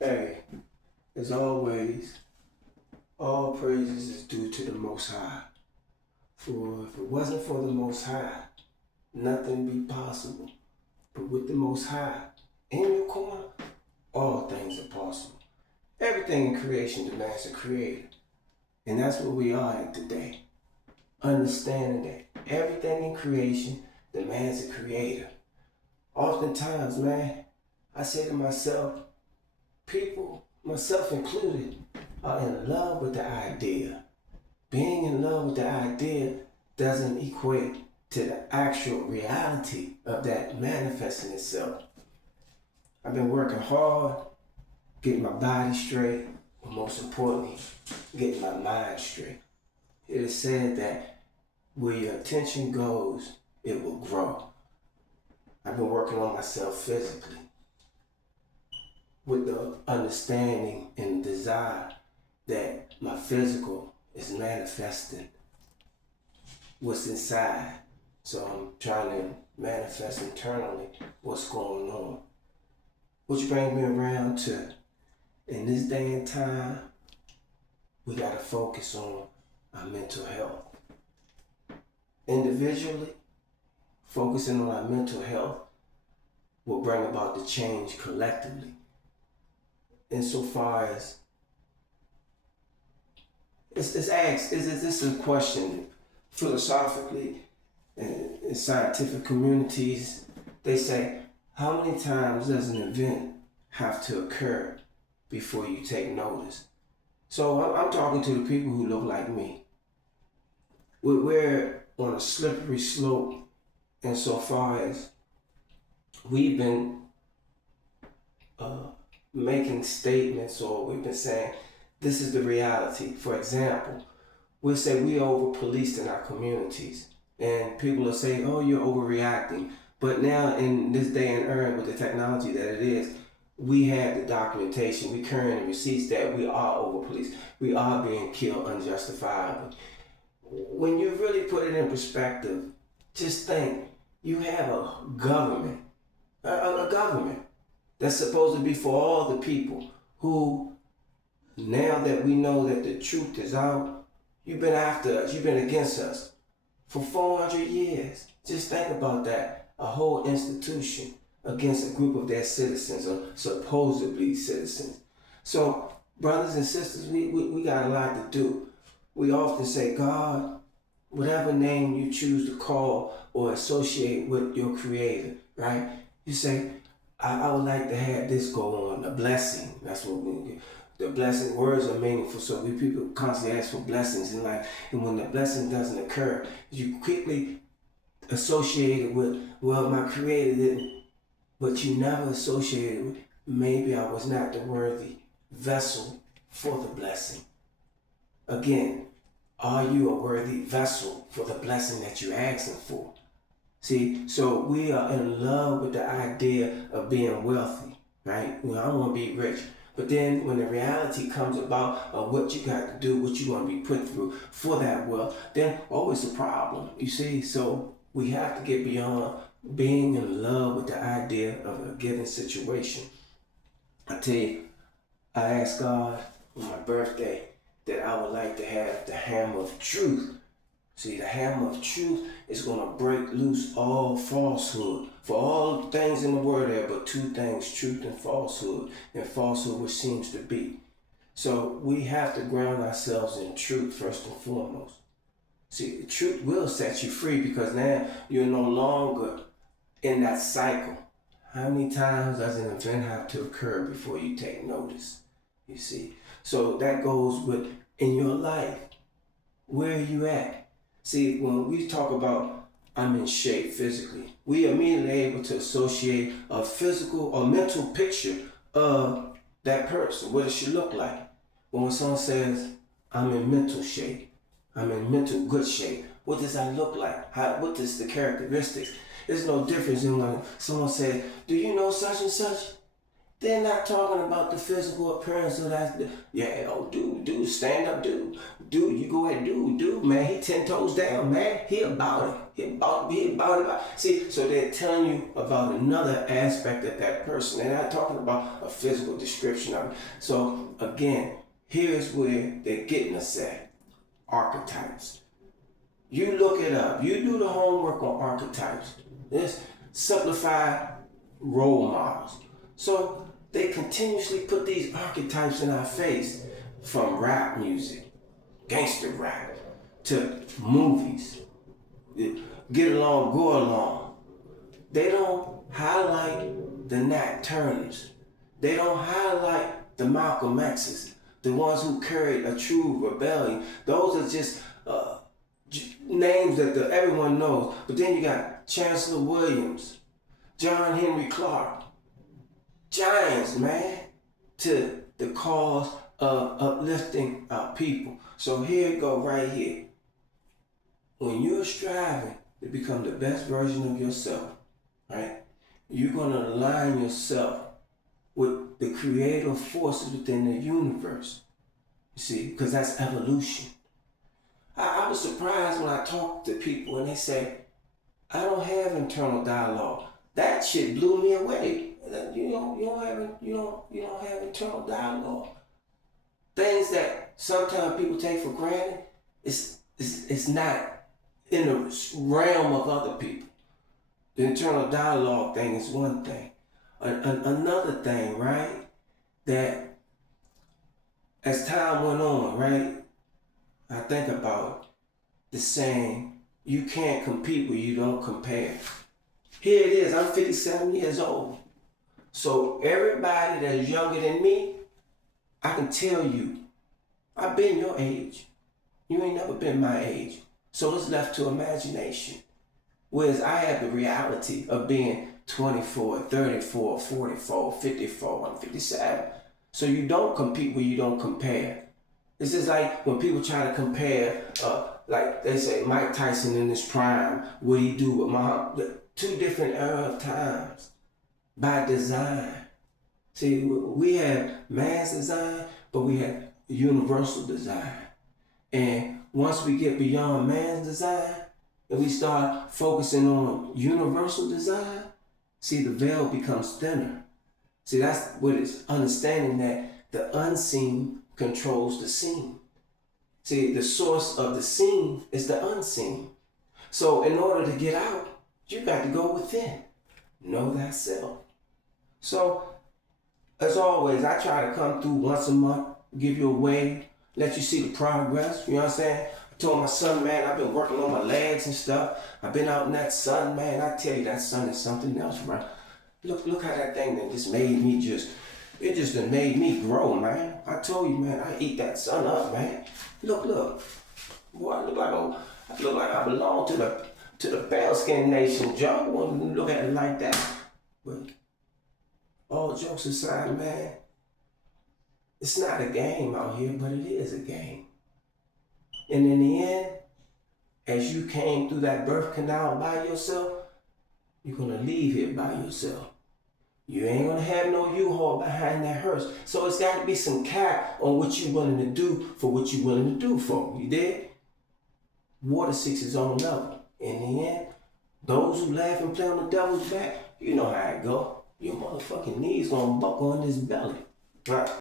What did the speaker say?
Hey, as always, all praises is due to the Most High. For if it wasn't for the Most High, nothing be possible. But with the Most High in your corner, all things are possible. Everything in creation demands a creator. And that's what we are in today. Understanding that everything in creation demands a creator. Oftentimes, man, I say to myself, people, myself included, are in love with the idea. Being in love with the idea doesn't equate to the actual reality of that manifesting itself. I've been working hard, getting my body straight, but most importantly, getting my mind straight. It is said that where your attention goes, it will grow. I've been working on myself physically with the understanding and desire that my physical is manifesting what's inside. So I'm trying to manifest internally what's going on. Which brings me around to, in this day and time, we gotta focus on our mental health. Individually, focusing on our mental health will bring about the change collectively. Insofar as it's asked, is this a question philosophically in scientific communities? They say, how many times does an event have to occur before you take notice? So I'm talking to the people who look like me. We're on a slippery slope insofar as we've been making statements, or we've been saying this is the reality. For example, we'll say we are over policed in our communities, and people will say, oh, you're overreacting. But now in this day and era, with the technology that it is, we have the documentation, we carry the receipts that we are over policed. We are being killed unjustifiably. When you really put it in perspective, just think, you have a government, a government that's supposed to be for all the people who, now that we know that the truth is out, you've been after us, you've been against us for 400 years. Just think about that. A whole institution against a group of their citizens, or supposedly citizens. So, brothers and sisters, we got a lot to do. We often say, God, whatever name you choose to call or associate with your creator, right? You say, I would like to have this go on, a blessing. That's what we get. The blessing words are meaningful, so we people constantly ask for blessings in life. And when the blessing doesn't occur, you quickly associate it with, well, my creator didn't. But you never associated with, maybe I was not the worthy vessel for the blessing. Again, are you a worthy vessel for the blessing that you're asking for? See, so we are in love with the idea of being wealthy, right? I want to be rich. But then when the reality comes about of what you got to do, what you're going to be put through for that wealth, then, oh, it's a problem. You see, so we have to get beyond being in love with the idea of a given situation. I tell you, I asked God on my birthday that I would like to have the hammer of truth. See, the hammer of truth is going to break loose all falsehood. For all things in the world there, but two things, truth and falsehood which seems to be. So we have to ground ourselves in truth first and foremost. See, the truth will set you free, because now you're no longer in that cycle. How many times does an event have to occur before you take notice? You see, so that goes with in your life. Where are you at? See, when we talk about I'm in shape physically, we immediately able to associate a physical or mental picture of that person. What does she look like? When someone says I'm in mental shape, I'm in mental good shape, what does that look like? What is the characteristics? There's no difference in when someone says, do you know such and such? They're not talking about the physical appearance of that. Yeah, oh, dude, stand up, dude. Dude, you go ahead, dude, man, he 10 toes down, man. He about it. He about it. See, so they're telling you about another aspect of that person. They're not talking about a physical description of it. So, again, here's where they're getting us at. Archetypes. You look it up. You do the homework on archetypes. This simplified role models. So, they continuously put these archetypes in our face, from rap music, gangster rap, to movies. Get along, go along. They don't highlight the Nat Turners. They don't highlight the Malcolm X's, the ones who carried a true rebellion. Those are just names that everyone knows. But then you got Chancellor Williams, John Henry Clark. Giants, man, to the cause of uplifting our people. So here it go right here. When you're striving to become the best version of yourself, right, you're going to align yourself with the creative forces within the universe. You see, because that's evolution. I was surprised when I talked to people and they say, I don't have internal dialogue. That shit blew me away. You don't have internal dialogue. Things that sometimes people take for granted, it's not in the realm of other people. The internal dialogue thing is one thing. Another thing, right, that as time went on, right, I think about the saying, you can't compete where you don't compare. Here it is, I'm 57 years old. So everybody that's younger than me, I can tell you, I've been your age. You ain't never been my age. So it's left to imagination. Whereas I have the reality of being 24, 34, 44, 54, I'm 57. So you don't compete where you don't compare. It's just like when people try to compare, like they say Mike Tyson in his prime, what he do with Muhammad, two different era of times. By design. See, we have man's design, but we have universal design. And once we get beyond man's design, and we start focusing on universal design, see, the veil becomes thinner. See, that's what it's understanding that the unseen controls the seen. See, the source of the seen is the unseen. So in order to get out, you got to go within. Know thyself. So, as always, I try to come through once a month, give you a wave, let you see the progress, you know what I'm saying? I told my son, man, I've been working on my legs and stuff. I've been out in that sun, man. I tell you, that sun is something else, bro. Look how that thing that just made me it just done made me grow, man. I told you, man, I eat that sun up, man. Look. Boy, I look like I belong to the Bearskin Nation, Joe. Wouldn't look at it like that. But all jokes aside, man, it's not a game out here, but it is a game. And in the end, as you came through that birth canal by yourself, you're gonna leave here by yourself. You ain't gonna have no U-Haul behind that hearse. So it's got to be some cap on what you're willing to do for what you're willing to do for. You dig? Water seeks its own level. In the end, those who laugh and play on the devil's back, you know how it go. Your motherfucking knees gonna buckle on this belly. Right?